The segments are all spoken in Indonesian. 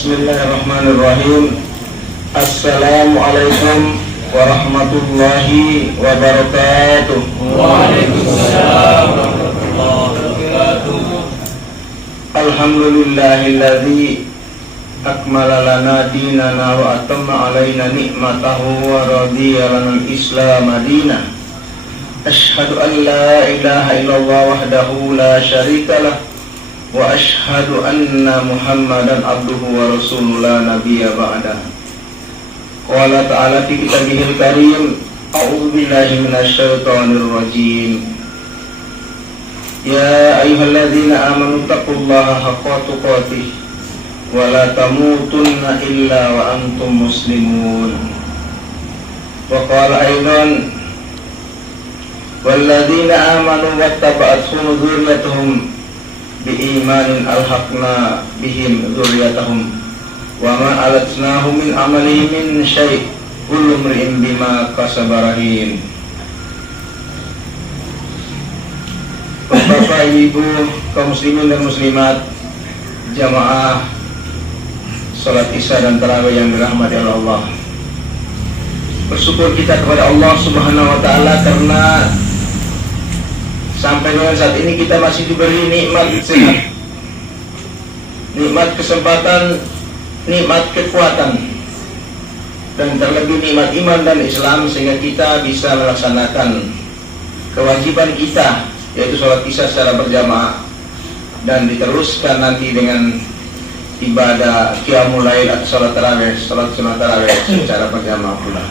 Bismillahirrahmanirrahim. Assalamualaikum warahmatullahi wabarakatuh. Waalaikumsalam warahmatullahi wabarakatuh. Alhamdulillahilladzi akmala lana dinana wa atamma alaina ni'matahu wa radiya lana al-islam madina. Ashhadu an la ilaha illallah wahdahu la syarikalah wa ashhadu anna Muhammadan abduhu wa rasuluhu la nabiyya ba'dah. Qala ta'ala fi kitabihil karim, a'udzu billahi minasy syaithanir rajim. Ya ayyuhalladzina amanu taqullaha haqqa tuqatih wa la tamutunna illa wa antum muslimun. Wa qala aidan walladzina amanu wattaba'athum dzurriyyatuhum biimanin alhaqna bihim dzurriyyatahum wa ma alatnahum min amalihim min syai' kullu imrin bima kasaba rahin. Bapak, Ibu, kaum muslimin dan muslimat, jamaah salat Isya dan tarawih yang dirahmati oleh Allah. Bersyukur kita kepada Allah Subhanahu wa taala karena sampai dengan saat ini kita masih diberi nikmat sehat, nikmat kesempatan, nikmat kekuatan, dan terlebih nikmat iman dan Islam, sehingga kita bisa melaksanakan kewajiban kita, yaitu sholat Isya secara berjamaah, dan diteruskan nanti dengan ibadah qiyamul lail atau sholat tarawih, sholat sunat tarawih secara berjamaah pula.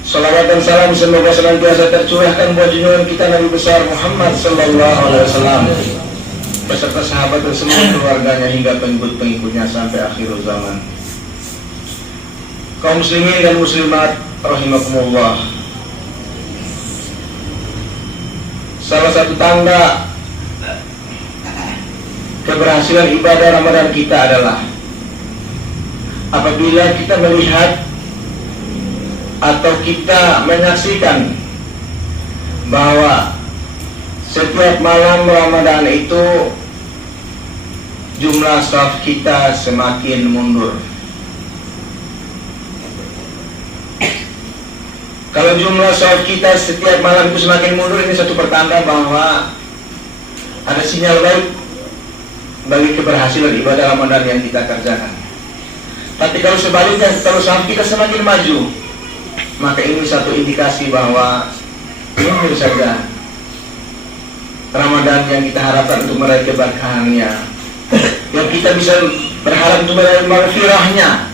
Salawat dan salam semoga senantiasa tercurahkan buat junjungan kita Nabi besar Muhammad sallallahu alaihi wasallam beserta sahabat dan semua keluarganya hingga pengikut-pengikutnya sampai akhir zaman. Kaum muslimin dan muslimat rahimakumullah, salah satu tanda keberhasilan ibadah Ramadan kita adalah apabila kita melihat atau kita menyaksikan bahwa setiap malam Ramadan itu jumlah shaf kita semakin mundur. Kalau jumlah shaf kita setiap malam itu semakin mundur, ini satu pertanda bahwa ada sinyal baik bagi keberhasilan ibadah Ramadan yang kita kerjakan. Tapi kalau sebaliknya, kalau shaf kita semakin maju, maka ini satu indikasi bahwa mundur saja Ramadan yang kita harapkan untuk meraih keberkahannya, yang kita bisa berharap untuk meraih maghfirahnya,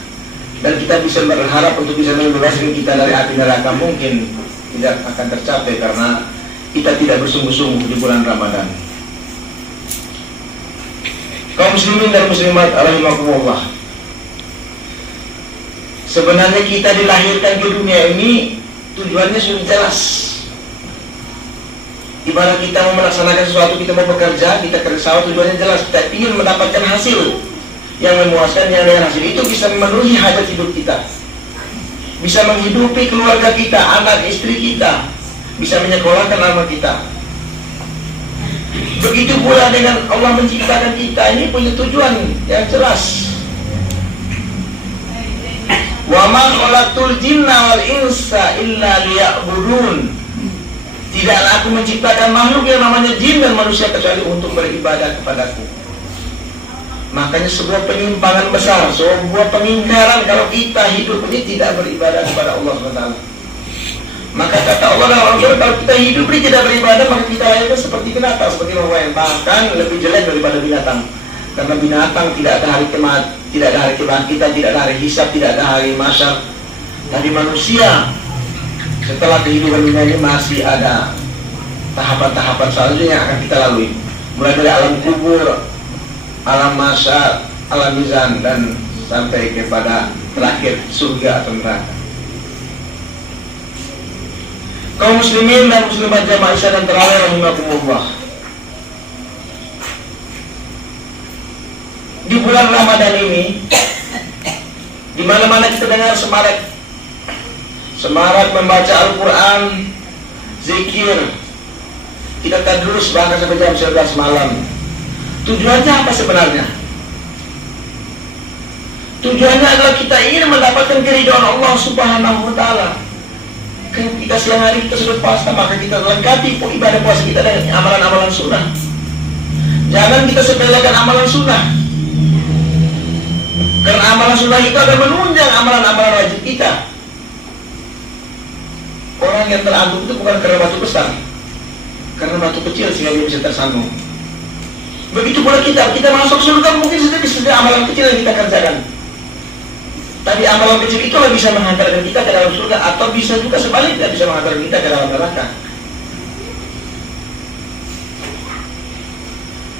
dan kita bisa berharap untuk bisa membebaskan kita dari api neraka, mungkin tidak akan tercapai karena kita tidak bersungguh-sungguh di bulan Ramadan. Kaum muslimin dan muslimat rahimakumullah, sebenarnya kita dilahirkan ke dunia ini tujuannya sudah jelas. Ibarat kita mau melaksanakan sesuatu, kita mau bekerja, kita kerja, tujuannya jelas. Kita ingin mendapatkan hasil yang memuaskan, yang dengan hasil itu bisa memenuhi hajat hidup kita, bisa menghidupi keluarga kita, anak istri kita, bisa menyekolahkan anak kita. Begitu pula dengan Allah menciptakan kita, ini punya tujuan yang jelas. Wa ma khalaqtul jinna wal insa illa liya'budun. Tidaklah aku menciptakan makhluk yang namanya jin dan manusia kecuali untuk beribadah kepadaku. Makanya sebuah penyimpangan besar, sebuah pengingkaran kalau kita hidup ini tidak beribadah kepada Allah SWT. Maka kata Allah dalam Al-Quran, kalau kita hidup ini tidak beribadah, maka kita lahirkan seperti binatang, seperti orang, bahkan lebih jelek daripada binatang. Karena binatang tidak ada hari kiamat, tidak ada hari kebangkitan, tidak ada hari hisab, tidak ada hari mahsyar. Tapi manusia setelah kehidupan dunia ini masih ada tahapan-tahapan selanjutnya yang akan kita lalui, mulai dari alam kubur, alam mahsyar, alam mizan, dan sampai kepada terakhir surga atau neraka. Kaum muslimin dan muslimat jamaah Isya dan tarawih rahimakumullah, di bulan Ramadan ini, di mana-mana kita dengar semarak membaca Al-Quran, zikir, kita tadrus bahkan sampai jam 11 malam. Tujuannya apa sebenarnya? Tujuannya adalah kita ingin mendapatkan keridhaan Allah Subhanahu wa taala. Kan kita siang hari kita sudah puasa, maka kita lengkapi ibadah puasa kita dengan amalan-amalan sunnah. Jangan kita sepelekan amalan sunnah. Karena amalan sunnah itu akan menunjang amalan-amalan wajib kita. Orang yang terantuk itu bukan karena batu besar, karena batu kecil sehingga dia bisa tersambung. Begitu pula kita masuk surga mungkin saja bisa amalan kecil yang kita kerjakan. Tapi amalan kecil itulah bisa menghantarkan kita ke dalam surga, atau bisa juga sebaliknya bisa menghantarkan kita ke dalam neraka.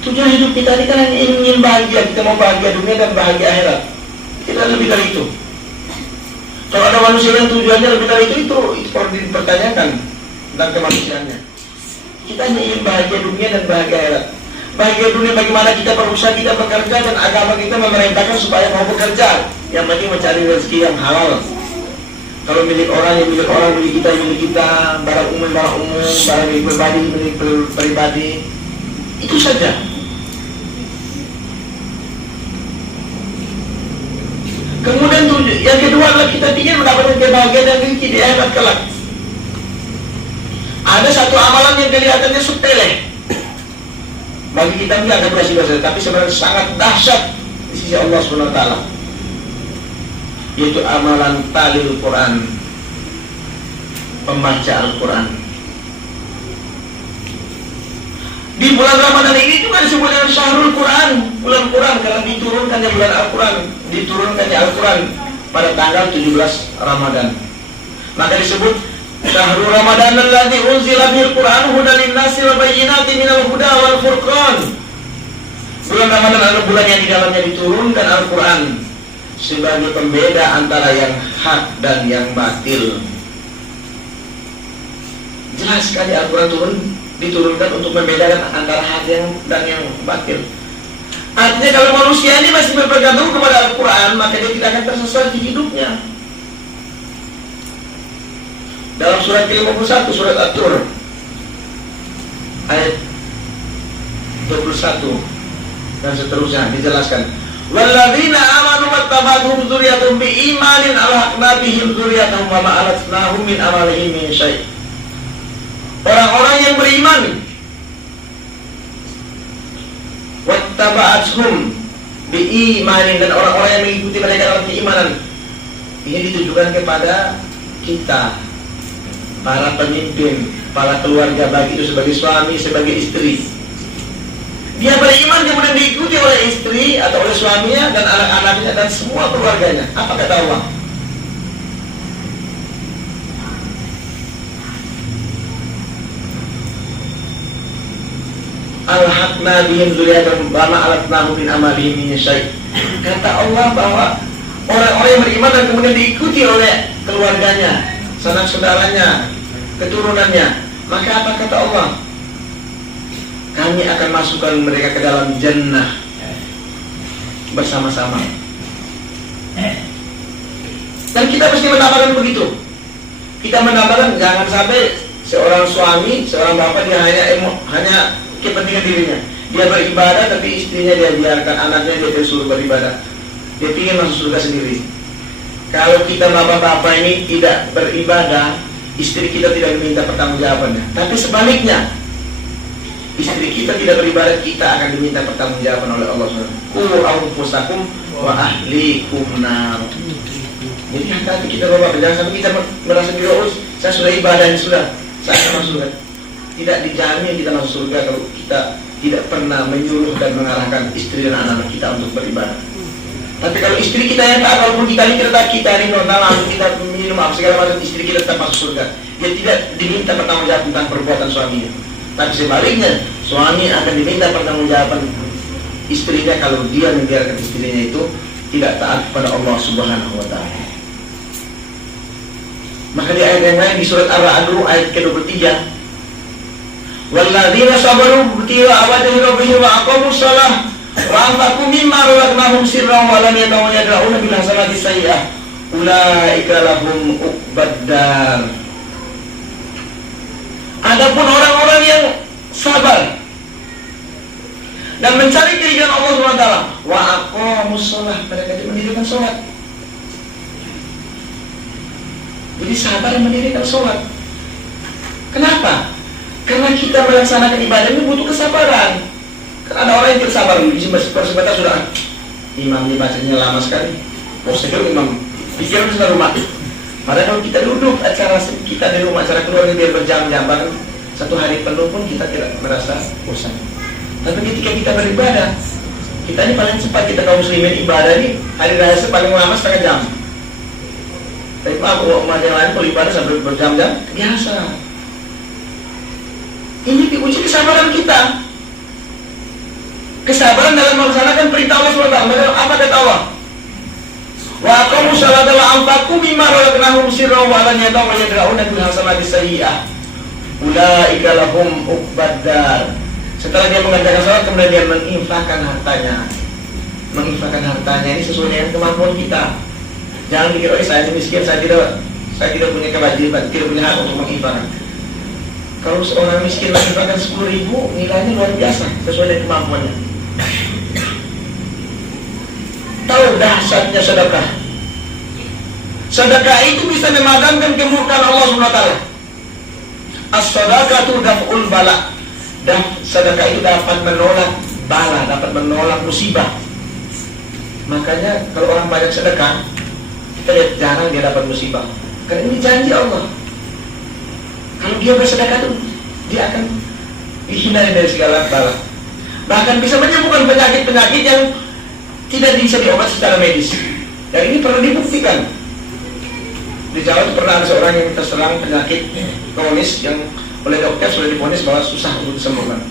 Tujuan hidup kita ini kan ingin bahagia, kita mau bahagia dunia dan bahagia akhirat. Tidak lebih dari itu. Kalau ada manusia yang tujuannya lebih dari itu perlu dipertanyakan tentang kemanusiaannya. Kita hanya ingin bahagia dunia dan bahagia akhirat. Bahagia dunia bagaimana kita berusaha, kita bekerja, dan agama kita memerintahkan supaya mau bekerja. Yang penting mencari rezeki yang halal. Kalau milik orang, yang milik orang, milik kita, barang umum, barang milik pribadi, milik pribadi. Itu saja. Kemudian yang kedua adalah kita ingin mendapatkan kebahagiaan dan rezeki di akhirat kelak. Ada satu amalan yang kelihatannya sepele bagi kita tidak akan berhasil, tapi sebenarnya sangat dahsyat di sisi Allah SWT, yaitu amalan talil Quran, membaca Al-Quran. Di bulan Ramadan ini juga disebut dengan Syahrul Quran, bulan Quran, karena diturunkannya bulan Al-Quran, diturunkannya Al-Quran pada tanggal 17 Ramadan. Maka disebut Syahrul Ramadan alladzi unzila fihil Qur'an hudan lin-nasi wa bayyinatin minal huda wal furqan. Bulan Ramadan adalah bulan yang di dalamnya diturunkan Al-Quran sebagai pembeda antara yang hak dan yang batil. Jelas sekali Al-Quran diturunkan untuk membedakan antara hak dan yang batil. Artinya kalau manusia ini masih berpegang teguh kepada Al-Quran, maka dia tidak akan tersesat di hidupnya. Dalam surat ke-51, surat At-Tur, ayat 21 dan seterusnya dijelaskan, walladzina amanu wattaba'atuhum dzurriyyatuhum biimanin alhaqna bihim dzurriyyatahum wa ma alatnahum min amalihim min syai'. Orang-orang yang beriman, wattaba'atuhum biimanin, dan orang-orang yang mengikuti mereka dalam keimanan, ini ditujukan kepada kita, para pemimpin, para keluarga, baik itu sebagai suami, sebagai istri. Dia beriman kemudian diikuti oleh istri atau oleh suaminya dan anak-anaknya dan semua keluarganya. Apa kata Allah? Alhaqna bihim dzurriyyatahum wa ma alatnahum min amalihim min syai'. Kata Allah bahwa orang-orang yang beriman dan kemudian diikuti oleh keluarganya, sanak saudaranya, keturunannya, maka apa kata Allah? Kami akan masukkan mereka ke dalam jannah bersama-sama. Dan kita mesti menambahkan begitu. Kita menambahkan, jangan sampai seorang suami, seorang bapak dia hanya kepentingan dirinya. Dia beribadah tapi istrinya dia biarkan, anaknya dia disuruh beribadah. Dia ingin masuk surga sendiri. Kalau kita bapak-bapak ini tidak beribadah, istri kita tidak diminta pertanggungjawabannya. Tapi sebaliknya, istri kita tidak beribadah, kita akan diminta pertanggungjawaban oleh Allah SWT. Qu anfusakum wa ahlikum nar. Jadi hati-hati kita bapak, jangan sampai kita merasa diri, oh saya sudah ibadah, sudah saya akan masuk surga. Tidak dijamin kita masuk surga kalau kita tidak pernah menyuruh dan mengarahkan istri dan anak-anak kita untuk beribadah. Tapi kalau istri kita yang taat, walaupun kita ini normal, kita minum apa segala macam, istri kita tetap masuk surga. Dia tidak diminta pertanggungjawaban tentang perbuatan suaminya. Tapi sebaliknya, suami akan diminta pertanggungjawaban istrinya kalau dia membiarkan istrinya itu tidak taat kepada Allah Subhanahu wa taala. Maka di ayat yang lain di surat Ar-Ra'd ayat ke-23, walladzina sabaru ibtigha'a wajhi rabbihim wa aqamus shalah wa anfaqu mimma razaqnahum sirran wa lam yatawalla'una bil hasanati sayyi'ah ulaika lahum uqbaddar. Adapun orang-orang yang sabar dan mencari keridhaan Allah SWT, wa aqamus shalah, mereka mendirikan sholat. Jadi sabar mendirikan sholat. Kenapa? Karena kita melaksanakan ibadah ini butuh kesabaran. Karena ada orang yang tidak sabar, di sebentar sudah imam dibacanya lama sekali. Prosedur imam pikir sudah rumah. Padahal kalau kita duduk acara kita di rumah, acara keluarga biar berjam-jam, bahkan satu hari penuh pun kita tidak merasa bosan. Tapi ketika kita beribadah, kita ini paling cepat, kita kaum muslimin ibadah ini hari raya paling lama setengah jam. Tapi umat yang lain kalau ibadah sampai berjam-jam biasa. Ini diuji kesabaran kita. Kesabaran dalam melaksanakan perintah Allah SWT. Apa kata Allah? Wa aqamu sholata wa anfaqu mimma razaqnahum sirran wa alaniyatan wa yadra'una bil hasanati sayyi'ah. Ulaika lahum uqbad dar. Setelah dia mengerjakan sholat, kemudian dia menginfakkan hartanya. Menginfakkan hartanya ini sesuai dengan kemampuan kita. Jangan pikir, oh saya miskin, saya tidak punya kewajiban, tidak punya hak untuk menginfakkan. Kalau seorang miskin menginfakkan 10.000, nilainya luar biasa sesuai dengan kemampuannya. Tahu dahsyatnya sedekah. Sedekah itu bisa memadamkan kemurkaan Allah SWT. As-sadaqatu daf'ul bala. Dan sedekah itu dapat menolak bala, dapat menolak musibah. Makanya kalau orang banyak sedekah, kita lihat jarang dia dapat musibah. Karena ini janji Allah. Kalau dia bersedekah itu, dia akan dihindari dari segala bala. Bahkan bisa menyembuhkan penyakit-penyakit yang tidak bisa diobati secara medis. Dan ini perlu dibuktikan. Di Jawa pernah ada seorang yang terserang penyakit kronis yang oleh dokter sudah divonis bahwa susah untuk disembuhkan.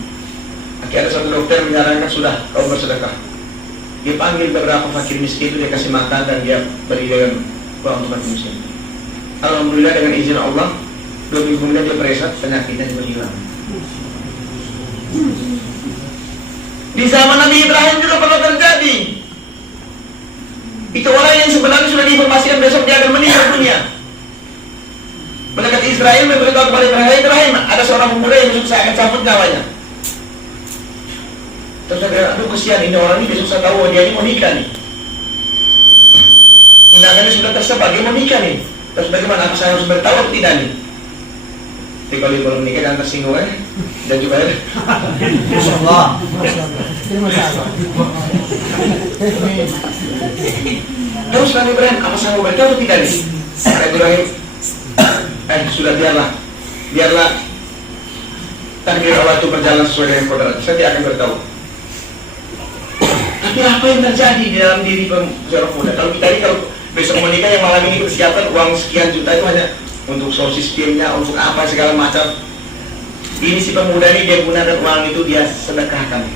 Akhirnya ada satu dokter menyarankan sudah kau bersedekah. Dia panggil beberapa fakir miskin itu, dia kasih makan dan dia beri dengan uang untuk fakir miskin. Alhamdulillah dengan izin Allah 2 minggu kemudian dia beresat, penyakitnya hilang. Di zaman Nabi Ibrahim juga pernah terjadi. Itu orang yang sebenarnya sudah diinformasikan besok dia akan meninggal dunia. Malaikat Israel memberitahu kepada Ibrahim, ada seorang pemuda yang besok saya akan cabut nyawanya. Terus saya bilang, aduh kesian ini orang ini, besok saya tahu dia ini mau nikah nih. Undangannya sudah tersebar, dia mau nikah nih. Terus bagaimana, apa saya harus beritahu atau tidak nih? Jadi kalau dia menikah jangan tersinggung dan juga ya. Masyaallah. Terus Nabi Ibrahim, apa saya mau beritahu atau tidak nih? Nabi Ibrahim, sudah biarlah takdir Allah itu berjalan sesuai dengan kodrat. Saya tidak akan beritahu. Tapi apa yang terjadi di dalam diri seorang muda? Kalau kita ini kalau besok menikah yang malam ini persiapan uang sekian juta itu hanya untuk sosis filmnya, untuk apa segala macam. Ini si pemuda ini dia gunakan uang itu dia sedekahkan.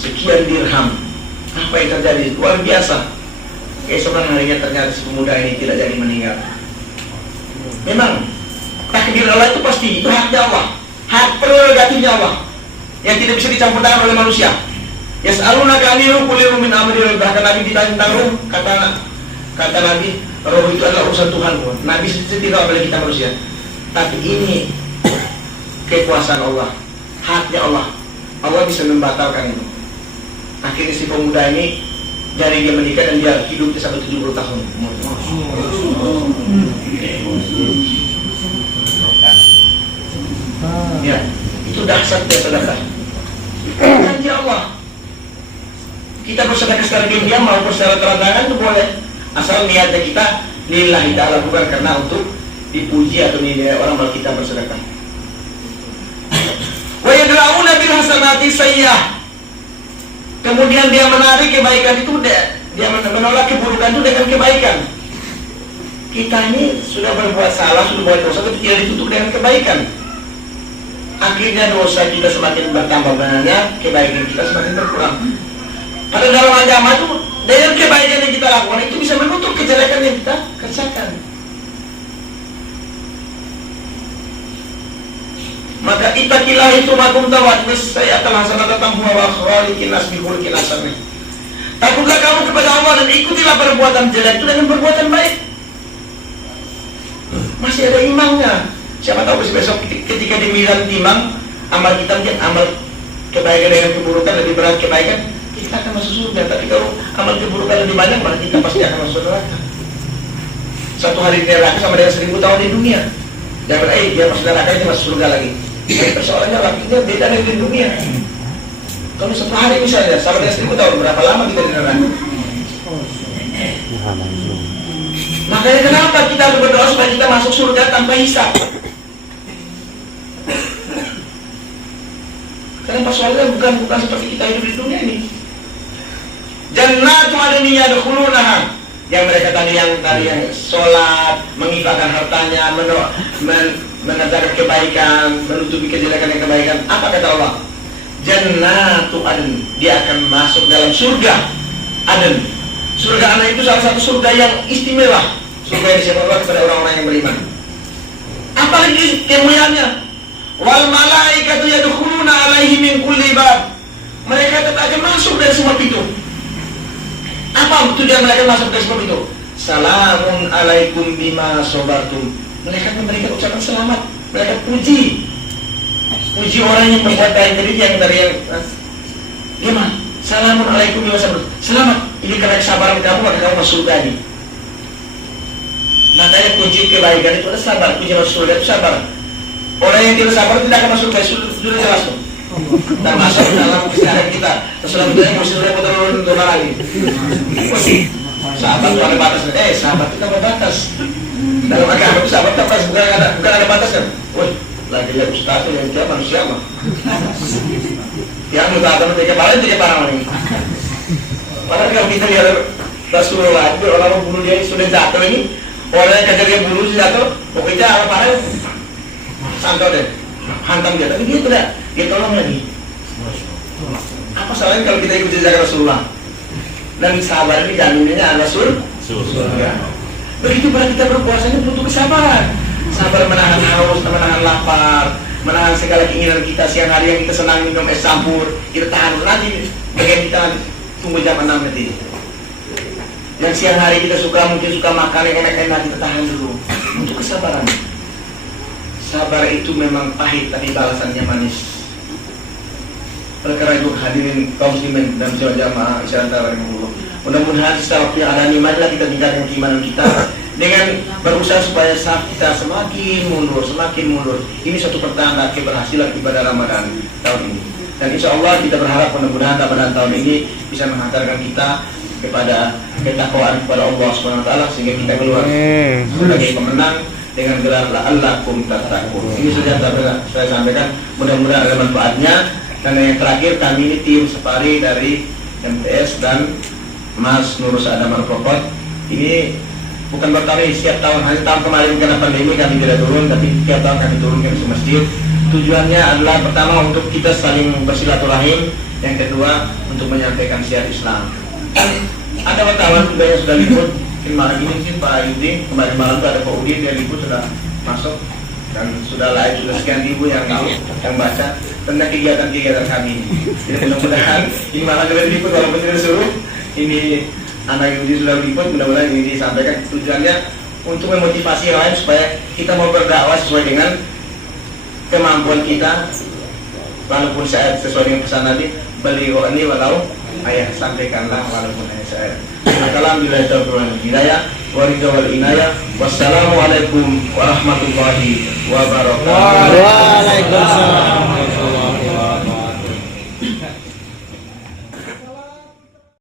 Sekian dirham. Apa yang terjadi? Luar biasa. Keesokan harinya ternyata si pemuda ini tidak jadi meninggal. Memang takdir Allah itu pasti, itu haknya Allah, hak prerogatifnya Allah yang tidak bisa dicampur tangan oleh manusia. Yas'alunaka 'anil qulil min amri rabbih. Bahkan Nabi ditanya tentang ruh, kata Nabi, roh itu adalah urusan Tuhan. Nabi tidak boleh kita manusia. Tapi ini kekuasaan Allah, haknya Allah. Allah bisa membatalkan itu. Akhirnya si pemuda ini dari dia menikah dan dia hidupnya sampai 70 tahun. Ya, itu dahsyat dia sedekah. Janji Allah. Kita bersedekah secara diam maupun secara terang-terangan itu boleh, asal niatnya kita lillahi ta'ala, bukan karena untuk dipuji atau dinilai orang bahwa kita bersedekah. Wa yadra'una bil hasanati sayyi'ah. Kemudian dia menarik kebaikan itu, dia menolak keburukan itu dengan kebaikan. Kita ini sudah berbuat salah, sudah buat dosa, tapi tidak ditutup dengan kebaikan. Akhirnya dosa kita semakin bertambah banyak, kebaikan kita semakin berkurang. Pada dalam agama itu, dengan kebaikan yang kita lakukan itu bisa menutup kejelekan yang kita kerjakan. Maka ittaqillah itu makum tawat saya telah sangat tambuh wa khaliqin nas bi khuluqin hasan. Takutlah kamu kepada Allah dan ikutilah perbuatan jelek itu dengan perbuatan baik. Masih ada imamnya. Siapa tahu besok ketika dimiliki imam, amal kita mungkin amal kebaikan dengan keburukan lebih berat kebaikan, kita kita akan masuk surga. Tapi kalau amal keburukan lebih banyak, maka kita pasti akan masuk neraka. Satu hari di neraka sama dengan 1000 tahun di dunia. Jangan dia masuk neraka, dia masuk surga lagi. Persoalannya lakinya beda dengan di dunia. Kalau satu hari misalnya sama dengan 1000 tahun, berapa lama kita di neraka? Makanya kenapa kita harus berdoa supaya kita masuk surga tanpa hisab? Karena persoalannya bukan seperti kita hidup di dunia ini. Jannatu adnin yadkhulunaha, yang mereka tadi yang sholat, menginfakkan hartanya, mengerjakan kebaikan, menutupi kejelekan yang kebaikan. Apa kata Allah? Jannatu adn, dia akan masuk dalam surga adn. Surga adn itu salah satu surga yang istimewa, surga yang disiapkan Allah kepada orang-orang yang beriman. Apalagi kemuliaannya? Wal malaikatu yadkhuluna alaihi min kulli bab, mereka tetap akan masuk dari semua pintu. Apa tujuan mereka masuk dari semua pintu? Salamun alaikum bima sobartum, mereka memberikan ucapan selamat, mereka puji orang yang berbuat baik. Jadi yang dari yang gimana? Salamun alaikum bima sobartum, selamat, ini karena kesabaran kamu maka kamu masuk surga ini. Makanya kunci kebaikan itu adalah sabar. Kunci masuk surga itu sabar. Orang yang tidak sabar tidak akan masuk surga, sudah jelas tuh. Dan masuk dalam keseharian kita. Sesudah itu yang masuk surga turun lagi. Sahabat itu ada batas. Sahabat itu ada batas. Dalam agama itu sahabat bukan ada batas kan? Woi, lagi lihat ustaz yang dia manusia mah. Yang mutatan tiga parang ini. Padahal kalau kita lihat Rasulullah itu orang bunuh dia sudah jatuh ini, orang yang kejar dia bunuh jatuh, pokoknya apa parah? Santai deh, hantam dia, tapi dia tidak, dia tolong lagi. Apa salahnya kalau kita ikut jejak Rasulullah? Dan sahabat ini jaminannya adalah surga. Begitu pada kita berpuasa ini butuh kesabaran. Sabar menahan haus, menahan lapar, menahan segala keinginan kita. Siang hari yang kita senang minum es campur, kita tahan nanti. Bagian kita tunggu jam 6 nanti. Yang siang hari kita mungkin suka makan yang enak-enak, kita tahan dulu. Untuk kesabaran. Sabar itu memang pahit tapi balasannya manis. Oleh karena itu hadirin kaum muslimin dan jamaah isyarat rahimahullah, mudah-mudahan setelah waktu yang ada ini marilah kita tingkatkan keimanan kita dengan berusaha supaya saf kita semakin mundur. Ini suatu pertanda keberhasilan ibadah Ramadan tahun ini. Dan insya Allah kita berharap mudah-mudahan Ramadan tahun ini bisa menghantarkan kita kepada ketakwaan kepada Allah Subhanahu Wa Taala sehingga kita keluar sebagai pemenang dengan gelar la'allakum tattaqun. Ini sudah saya sampaikan, mudah-mudahan ada manfaatnya. Dan yang terakhir, kami ini tim Safari dari MTS dan Mas Nurus Adam Al-Kokot. Ini bukan buat kami setiap tahun, hanya tahun kemarin karena pandemi kami tidak turun, tapi setiap tahun kami turunkan ke masjid. Tujuannya adalah pertama untuk kita saling bersilaturahim, yang kedua untuk menyampaikan syiar Islam. Ada wartawan juga yang sudah liput. Malam ini sih Pak Yudi, kemarin malam itu ada Pak Udin, dia liput sudah masuk dan sudah live, sudah sekian ribu yang baca tentang kegiatan-kegiatan kami. Jadi mudah-mudahan ini malam juga liput walaupun tidak suruh. Ini anak Yudi sudah liput, mudah-mudahan ini disampaikan. Tujuannya untuk memotivasi yang lain supaya kita mau berdakwah sesuai dengan kemampuan kita. Walaupun saya sesuai dengan pesan Nabi, beliau ini walau ayah sampaikanlah walaupun ayah saya. Alhamdulillah taufiq hidayah wa ridha wal inayah. Wassalamualaikum warahmatullahi wabarakatuh. Waalaikumsalam.